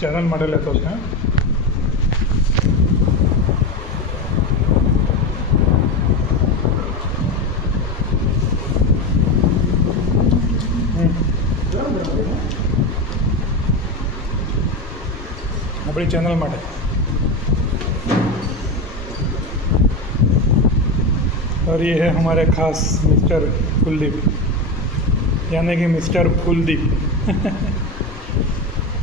Channel માટે લેતો છે. अपनी चैनल માટે. और ये है हमारे खास मिस्टर कुलदीप, यानी कि मिस्टर कुलदीप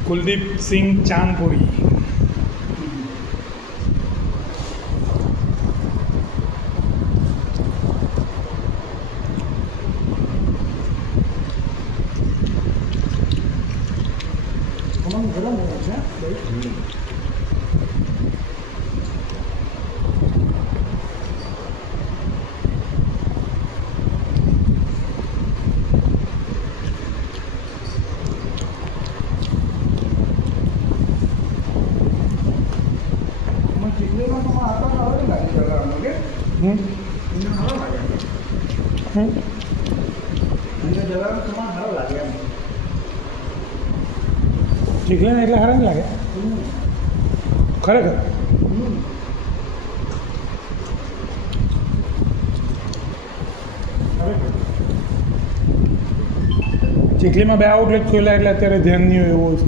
कुलदीप सिंह चांदपुरी. ચીખલે ને એટલે સારા નહીં લાગે ખરેખર. ચીખલીમાં 2 આઉટલેટ ખોલ્યા એટલે અત્યારે ધ્યાન નહીં હોય એવું છે.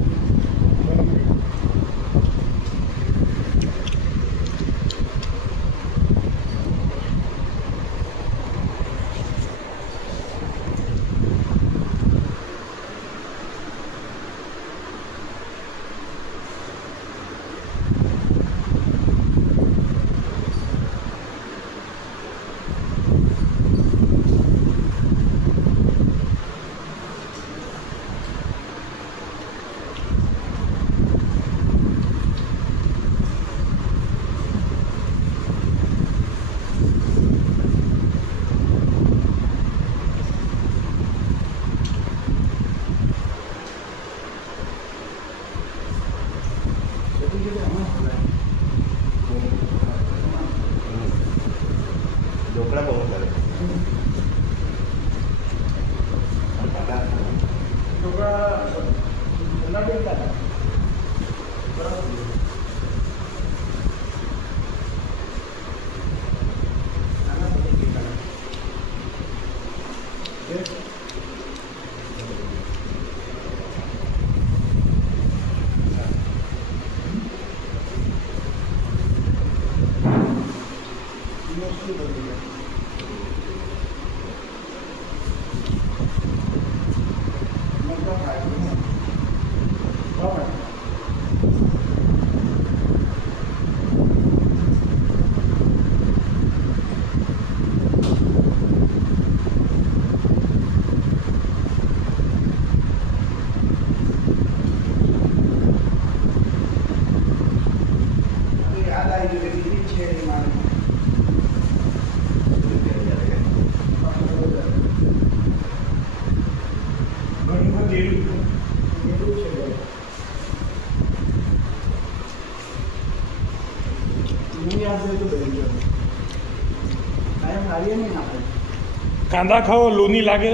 કાંદા ખાઓ લૂની લાગે,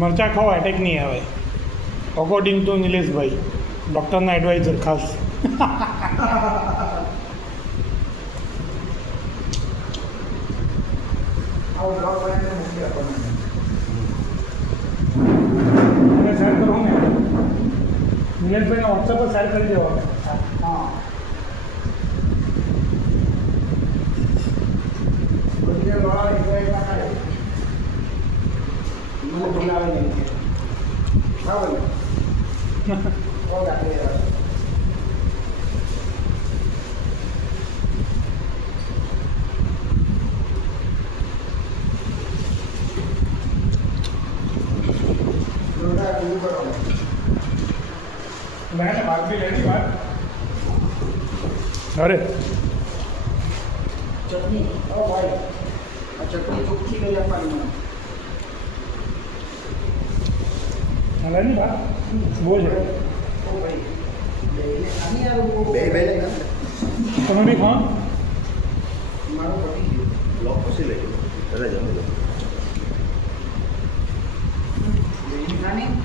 મરચાં ખાઓ એટેક નહીં આવે, અકોર્ડિંગ ટુ નિલેશભાઈ, ડૉક્ટરના એડવાઇઝર ખાસ. શેર કરો ને નિલેશભાઈને વોટ્સએપ પર શેર કરી દેવા. હા बात भी लेनी बात. अरे चटनी ओ भाई आ चटनी चुपकी ले जा पानी में अलग बात बोल ओ भाई आनी यार वो बे ना તમે બી ખાઓ. મારો પટી લોક પછી લઈ લો. દાદા જમો. એ ખાની